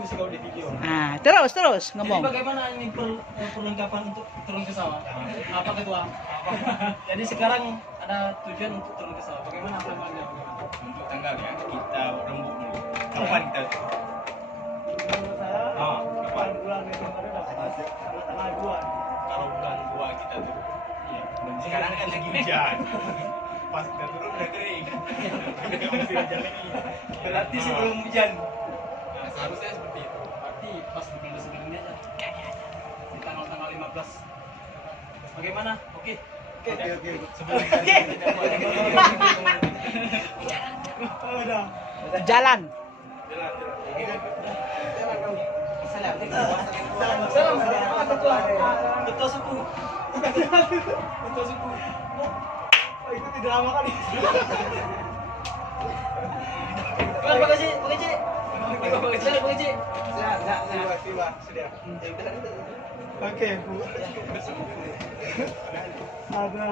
diskusi kau di video. Nah, terus ngomong. Jadi bagaimana ini perlengkapan untuk turun ke sawah? Apa ketua? Jadi sekarang ada tujuan untuk turun ke sawah. Bagaimana plannya? Untuk tanggalnya kita rembuk dulu. Kapan kita tuh? Menurut saya, Kapan? bulan Desember dapat tanggal 2. Kalau bulan 2 kita tuh. Iya. Sekarang kan lagi hujan. Pas kita turun udah kering. Masih hujan lagi. Berarti sebelum hujan. Nah, seharusnya seperti itu. Berarti pas di bulan Desember ini aja. Di tanggal 15. Bagaimana? Oke. Oke. Sebelum Udah. Jalan. Salam. Ketua. Ketua suku. Ketua suku. Oh, itu tidak lama kali. Pak Gaji. Sudah. Oke, Bu. Ada